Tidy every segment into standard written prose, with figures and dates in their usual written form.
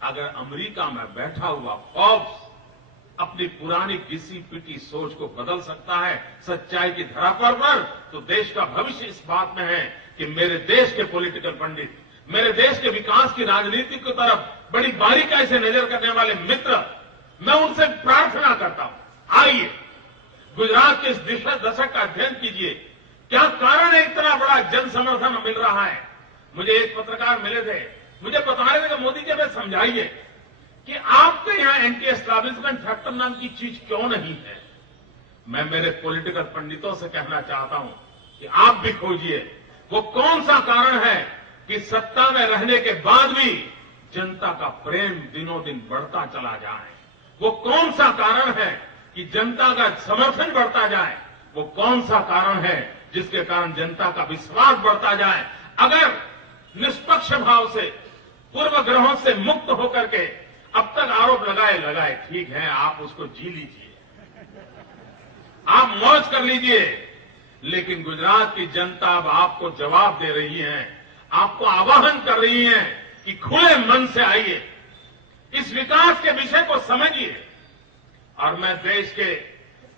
अगर अमेरिका में बैठा हुआ फॉर्ब्स अपनी पुरानी घिसी पिटी सोच को बदल सकता है सच्चाई की धरातल पर, तो देश का भविष्य इस बात में है कि मेरे देश के पॉलिटिकल पंडित, मेरे देश के विकास की राजनीति की तरफ बड़ी बारीकाई से नजर करने वाले मित्र, मैं उनसे प्रार्थना करता हूं, आइए गुजरात के इस दशक का अध्ययन कीजिए। क्या कारण है इतना बड़ा जन समर्थन मिल रहा है? मुझे एक पत्रकार मिले थे, मुझे बता रहे थे कि मोदी जी हमें समझाइए कि आपके यहां एंटी एस्टैब्लिशमेंट फैक्टर नाम की चीज क्यों नहीं है। मैं मेरे पॉलिटिकल पंडितों से कहना चाहता हूं कि आप भी खोजिए वो कौन सा कारण है कि सत्ता में रहने के बाद भी जनता का प्रेम दिनों दिन बढ़ता चला जाए। वो कौन सा कारण है कि जनता का समर्थन बढ़ता जाए। वो कौन सा कारण है जिसके कारण जनता का विश्वास बढ़ता जाए। अगर निष्पक्ष भाव से, पूर्वग्रहों से मुक्त होकर के अब तक आरोप लगाए, ठीक है, आप उसको जी लीजिए, आप मौज कर लीजिए, लेकिन गुजरात की जनता अब आपको जवाब दे रही है, आपको आह्वान कर रही है कि खुले मन से आइए, इस विकास के विषय को समझिए। और मैं देश के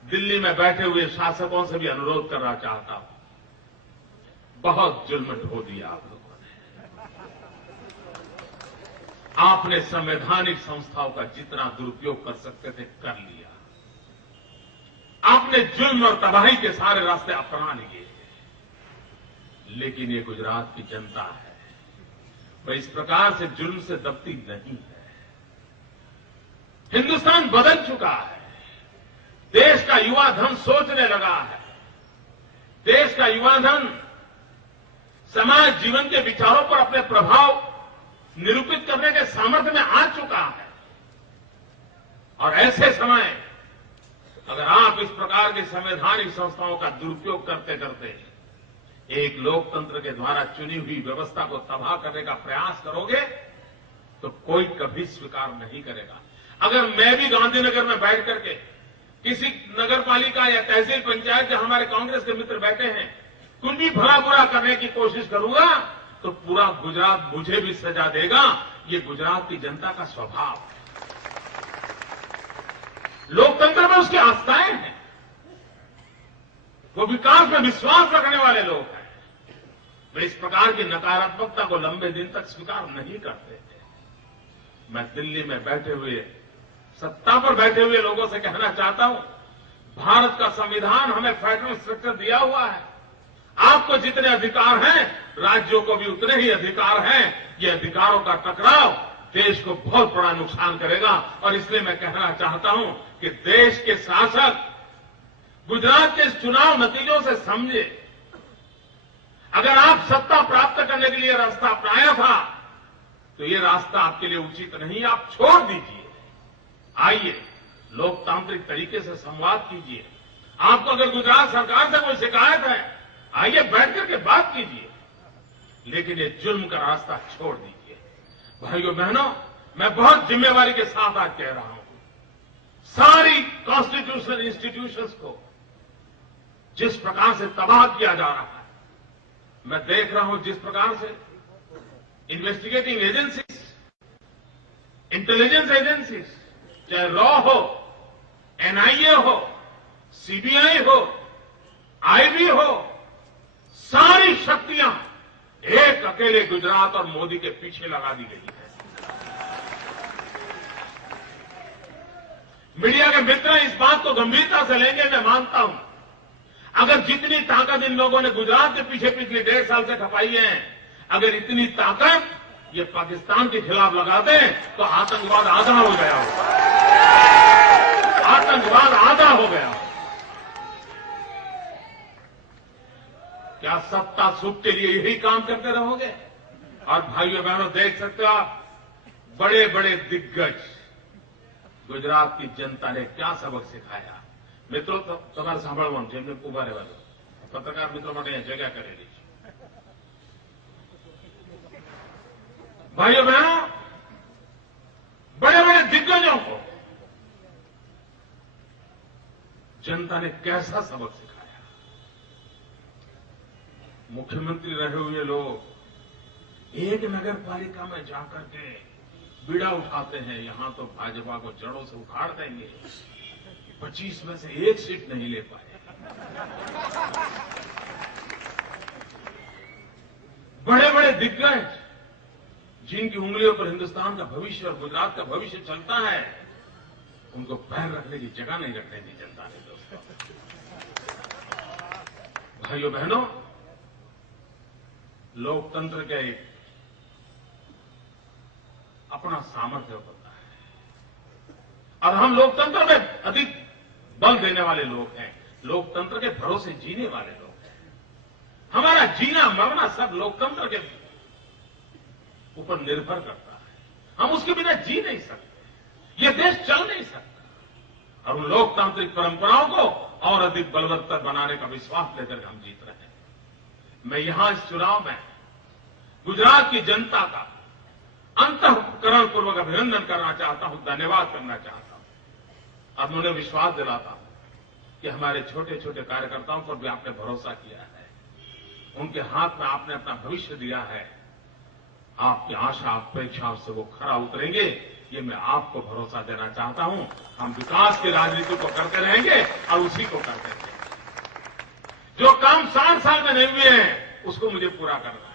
दिल्ली में बैठे हुए शासकों से भी अनुरोध करना चाहता हूं, बहुत जुल्म ढो दिया आप लोगों ने। आपने संवैधानिक संस्थाओं का जितना दुरुपयोग कर सकते थे कर लिया। आपने जुल्म और तबाही के सारे रास्ते अपना लिए। लेकिन ये गुजरात की जनता है, वह इस प्रकार से जुल्म से दबती नहीं है। हिंदुस्तान बदल चुका है। देश का युवा धन सोचने लगा है। देश का युवा धन समाज जीवन के विचारों पर अपने प्रभाव निरूपित करने के सामर्थ्य में आ चुका है। और ऐसे समय अगर आप इस प्रकार की संवैधानिक संस्थाओं का दुरुपयोग करते करते एक लोकतंत्र के द्वारा चुनी हुई व्यवस्था को तबाह करने का प्रयास करोगे तो कोई कभी स्वीकार नहीं करेगा। अगर मैं भी गांधीनगर में बैठ करके किसी नगर पालिका या तहसील पंचायत जहां हमारे कांग्रेस के मित्र बैठे हैं, कुछ भी भला बुरा करने की कोशिश करूंगा तो पूरा गुजरात मुझे भी सजा देगा। ये गुजरात की जनता का स्वभाव है। लोकतंत्र में उसकी आस्थाएं हैं। वो विकास में विश्वास रखने वाले लोग हैं। वे इस प्रकार की नकारात्मकता को लंबे दिन तक स्वीकार नहीं करते थे। मैं दिल्ली में बैठे हुए, सत्ता पर बैठे हुए लोगों से कहना चाहता हूं, भारत का संविधान हमें फेडरल स्ट्रक्चर दिया हुआ है। आपको जितने अधिकार हैं, राज्यों को भी उतने ही अधिकार हैं। ये अधिकारों का टकराव देश को बहुत बड़ा नुकसान करेगा। और इसलिए मैं कहना चाहता हूं कि देश के शासक गुजरात के चुनाव नतीजों से समझे। अगर आप सत्ता प्राप्त करने के लिए रास्ता अपनाया था तो ये रास्ता आपके लिए उचित नहीं, आप छोड़ दीजिए। आइए लोकतांत्रिक तरीके से संवाद कीजिए। आपको अगर गुजरात सरकार से कोई शिकायत है, आइए बैठ करके बात कीजिए, लेकिन ये जुल्म का रास्ता छोड़ दीजिए। भाइयों बहनों, मैं बहुत जिम्मेवारी के साथ आज कह रहा हूं, सारी कॉन्स्टिट्यूशनल इंस्टीट्यूशंस को जिस प्रकार से तबाह किया जा रहा है, मैं देख रहा हूं जिस प्रकार से इन्वेस्टिगेटिंग एजेंसीज, इंटेलिजेंस एजेंसीज, चाहे रॉ हो, एनआईए हो, सीबीआई हो, आईबी हो, सारी शक्तियां एक अकेले गुजरात और मोदी के पीछे लगा दी गई है। मीडिया के मित्र इस बात को गंभीरता से लेंगे, मैं मानता हूं। अगर जितनी ताकत इन लोगों ने गुजरात के पीछे पिछले 1.5 साल से खपाई है, अगर इतनी ताकत ये पाकिस्तान के खिलाफ लगा दें तो आतंकवाद आधा हो गया होगा। आतंकवाद आधा हो गया। क्या सत्ता सुख के लिए यही काम करते रहोगे? और भाइयों बहनों, देख सकते हो आप, बड़े बड़े दिग्गज गुजरात की जनता ने क्या सबक सिखाया। મિત્રો તમારે સાંભળવાનું છે, એમને ઉભા રહેવા દો। પત્રકાર મિત્રો માટે અહીંયા જગ્યા કરેલી છે। भाइयों बहनों, बड़े बड़े दिग्गजों को जनता ने कैसा सबक सिखाया। मुख्यमंत्री रहे हुए लोग एक नगर पालिका में जाकर के बीड़ा उठाते हैं, यहां तो भाजपा को जड़ों से उखाड़ देंगे। 25 में से एक सीट नहीं ले पाए। बड़े बड़े दिग्गज जिनकी उंगलियों पर हिंदुस्तान का भविष्य और गुजरात का भविष्य चलता है, उनको पैर रखने की जगह नहीं रखने दी जनता ने। दोस्तों, भाइयों बहनों, लोकतंत्र का एक अपना सामर्थ्य होता है और हम लोकतंत्र में अधिक बल देने वाले लोग हैं, लोकतंत्र के भरोसे जीने वाले लोग हैं। हमारा जीना मरना सब लोकतंत्र के ऊपर निर्भर करता है। हम उसके बिना जी नहीं सकते, ये देश चल नहीं सकता। और उन लोकतांत्रिक परंपराओं को और अधिक बलवत्तर बनाने का विश्वास लेकर हम जीत रहे हैं। मैं यहां इस चुनाव में गुजरात की जनता का अंतःकरणपूर्वक अभिनंदन करना चाहता हूं, धन्यवाद करना चाहता हूं और उन्हें विश्वास दिलाता हूं कि हमारे छोटे छोटे कार्यकर्ताओं पर भी आपने भरोसा किया है, उनके हाथ में आपने अपना भविष्य दिया है। आपकी आशा अपेक्षा से वो खरा उतरेंगे, ये मैं आपको भरोसा देना चाहता हूं। हम विकास की राजनीति को करते रहेंगे और उसी को करते रहेंगे। जो काम 7 साल में नहीं हुए हैं उसको मुझे पूरा करना है।